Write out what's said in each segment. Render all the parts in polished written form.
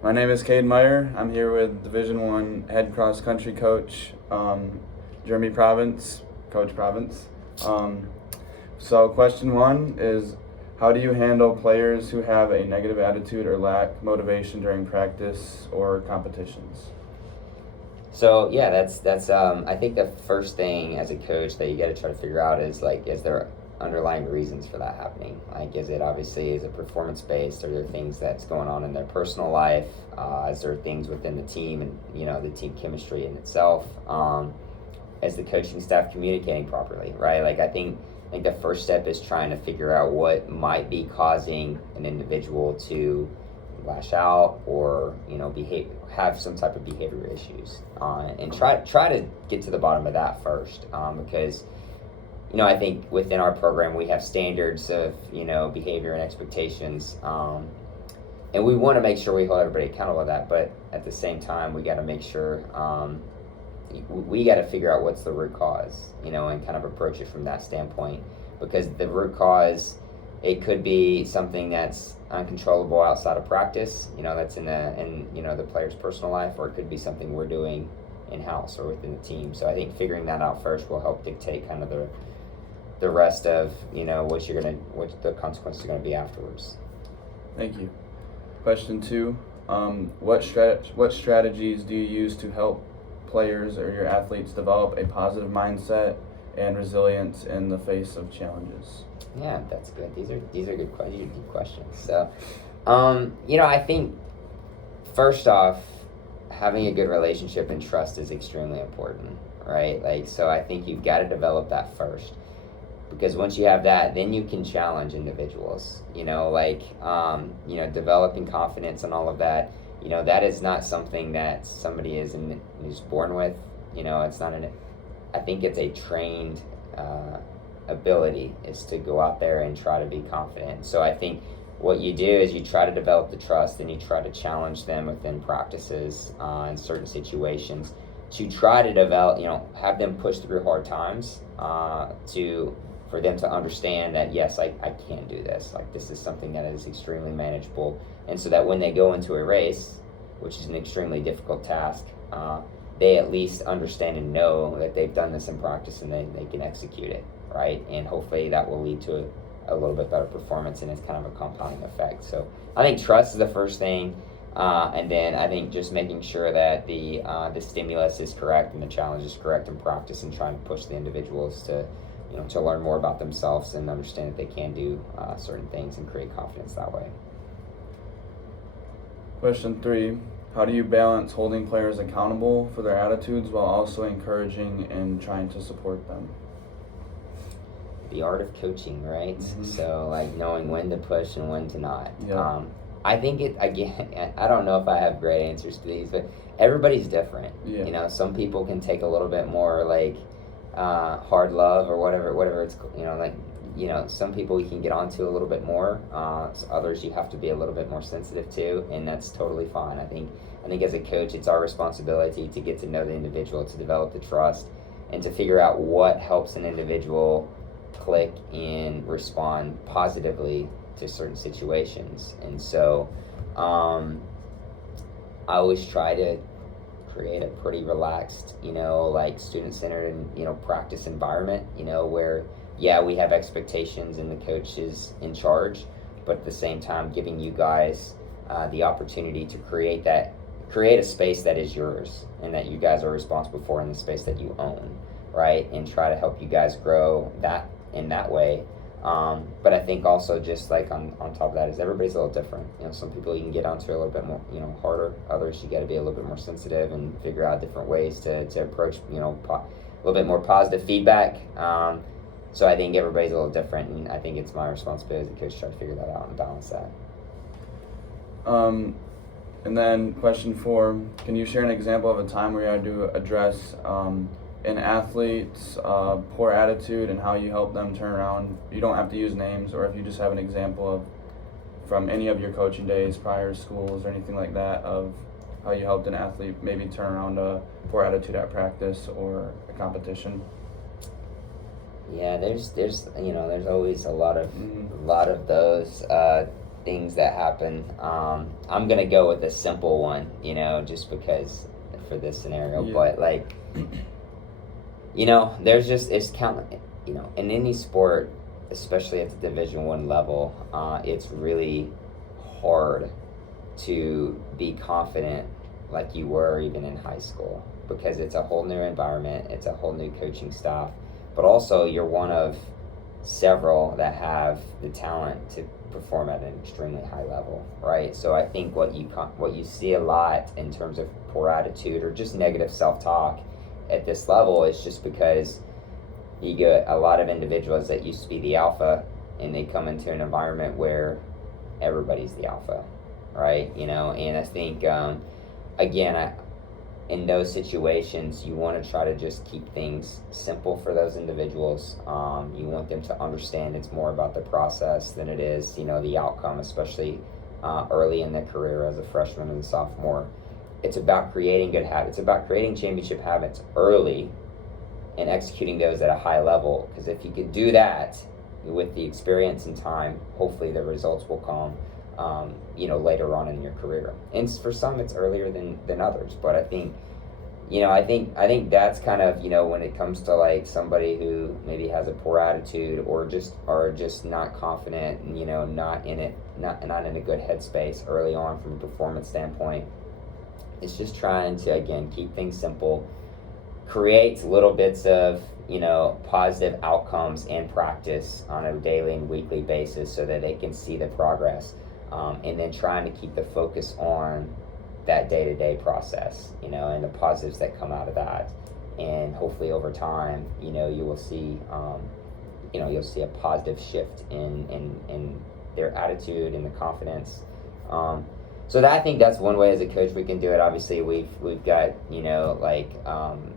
My name is Cade Meyer. I'm here with Division One head cross country coach Jeremy Province, Coach Province. So question one is, how do you handle players who have a negative attitude or lack motivation during practice or competitions? So yeah, that's I think the first thing as a coach that you got to try to figure out is is there underlying reasons for that happening? Like, is it obviously is it performance based? Are there things that's going on in their personal life? Is there things within the team and the team chemistry in itself? Is the coaching staff communicating properly? Right? I think the first step is trying to figure out what might be causing an individual to lash out or behave have some type of behavior issues, and try to get to the bottom of that first, because I think within our program we have standards of behavior and expectations, and we want to make sure we hold everybody accountable to that, but at the same time we got to make sure we got to figure out what's the root cause, and kind of approach it from that standpoint, because the root cause, it could be something that's uncontrollable outside of practice, that's in the player's personal life, or it could be something we're doing in-house or within the team. So I think figuring that out first will help dictate kind of the rest of what the consequences are going to be afterwards. Thank you. Question two, what strategies do you use to help players or your athletes develop a positive mindset and resilience in the face of challenges? Yeah, that's good. These are good questions. So, I think first off, having a good relationship and trust is extremely important, right? So I think you've got to develop that first, because once you have that, then you can challenge individuals. Developing confidence and all of that. That is not something that somebody is born with. It's not I think it's a trained ability, is to go out there and try to be confident. So I think what you do is you try to develop the trust, and you try to challenge them within practices, in certain situations, to try to develop, have them push through hard times, for them to understand that, yes, I can do this. Like, this is something that is extremely manageable. And so that when they go into a race, which is an extremely difficult task, they at least understand and know that they've done this in practice and they can execute it, right? And hopefully that will lead to a little bit better performance, and it's kind of a compounding effect. So I think trust is the first thing, and then I think just making sure that the stimulus is correct and the challenge is correct in practice, and trying to push the individuals to learn more about themselves and understand that they can do certain things and create confidence that way. Question three, how do you balance holding players accountable for their attitudes while also encouraging and trying to support them? The art of coaching, right? Mm-hmm. So knowing when to push and when to not. Yeah. I think I don't know if I have great answers to these, but everybody's different. Yeah. Some people can take a little bit more hard love or whatever it's, some people you can get onto a little bit more, others you have to be a little bit more sensitive to, and that's totally fine. I think as a coach, it's our responsibility to get to know the individual, to develop the trust, and to figure out what helps an individual click and respond positively to certain situations. And so I always try to create a pretty relaxed, student-centered and, practice environment, where, yeah, we have expectations and the coach is in charge, but at the same time giving you guys the opportunity to create a space that is yours and that you guys are responsible for, in the space that you own, right? And try to help you guys grow that in that way. But I think also just on top of that is everybody's a little different. Some people you can get onto a little bit more, harder. Others you got to be a little bit more sensitive and figure out different ways to approach, a little bit more positive feedback. So I think everybody's a little different, and I think it's my responsibility as a coach to try to figure that out and balance that. And then question four, can you share an example of a time where you had to address an athlete's poor attitude and how you help them turn around? You don't have to use names, or if you just have an example of from any of your coaching days, prior schools, or anything like that, of how you helped an athlete maybe turn around a poor attitude at practice or a competition. Yeah, there's always a lot of those. things that happen. I'm gonna go with a simple one, you know, just because for this scenario. Yeah. But like, you know, there's just it's count. You know, in any sport, especially at the Division I level, it's really hard to be confident like you were even in high school, because it's a whole new environment, it's a whole new coaching staff, but also you're one of several that have the talent to perform at an extremely high level, right? So I think what you see a lot in terms of poor attitude or just negative self-talk at this level is just because you get a lot of individuals that used to be the alpha, and they come into an environment where everybody's the alpha, right? You know, and I think again, in those situations, you want to try to just keep things simple for those individuals. You want them to understand it's more about the process than it is, you know, the outcome, especially early in their career as a freshman and sophomore. It's about creating good habits. It's about creating championship habits early and executing those at a high level. Because if you could do that with the experience and time, hopefully the results will come you know, later on in your career. And for some it's earlier than others, but I think, you know, I think that's kind of, you know, when it comes to like somebody who maybe has a poor attitude or just not confident and, you know, not in a good headspace early on from a performance standpoint. It's just trying to, again, keep things simple, create little bits of, you know, positive outcomes in practice on a daily and weekly basis so that they can see the progress. And then trying to keep the focus on that day-to-day process, you know, and the positives that come out of that. And hopefully over time, you know, you will see, you know, you'll see a positive shift in their attitude and the confidence. So that, I think that's one way as a coach we can do it. Obviously, we've got, you know, like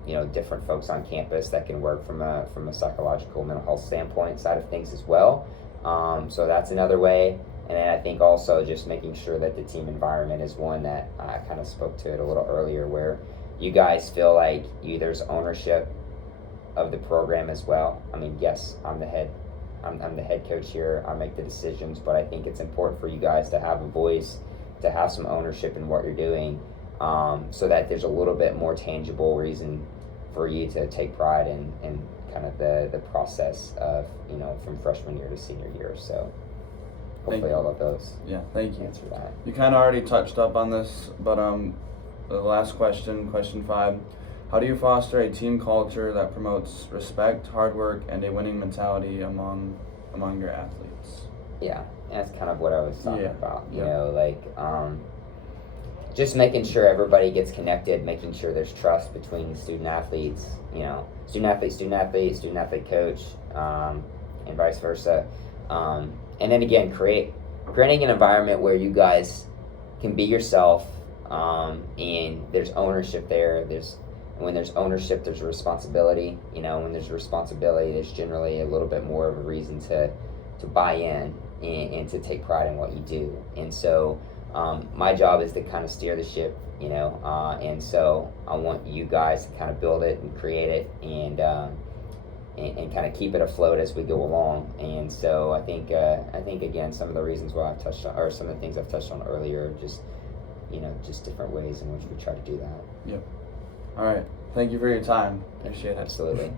you know, different folks on campus that can work from a psychological mental health standpoint side of things as well. So that's another way. And then I think also just making sure that the team environment is one that I kind of spoke to it a little earlier, where you guys feel like there's ownership of the program as well. I mean, yes, I'm the head coach here. I make the decisions, but I think it's important for you guys to have a voice, to have some ownership in what you're doing, so that there's a little bit more tangible reason for you to take pride in kind of the process of, you know, from freshman year to senior year. So hopefully all of those. Yeah, thank you. Answer that. You kind of already touched up on this, but the last question 5. How do you foster a team culture that promotes respect, hard work, and a winning mentality among your athletes? Yeah, that's kind of what I was talking about. You Yeah. know, like just making sure everybody gets connected, making sure there's trust between student athletes. You know, student athlete coach, and vice versa. And then again, creating an environment where you guys can be yourself, and there's ownership there. When there's ownership, there's responsibility. You know, when there's responsibility, there's generally a little bit more of a reason to buy in and to take pride in what you do. And so my job is to kind of steer the ship, you know, and so I want you guys to kind of build it and create it and kind of keep it afloat as we go along. And so I think again, some of the reasons why I've touched on, or some of the things I've touched on earlier, are just, you know, just different ways in which we try to do that. Yep. All right. Thank you for your time. Appreciate it. Absolutely.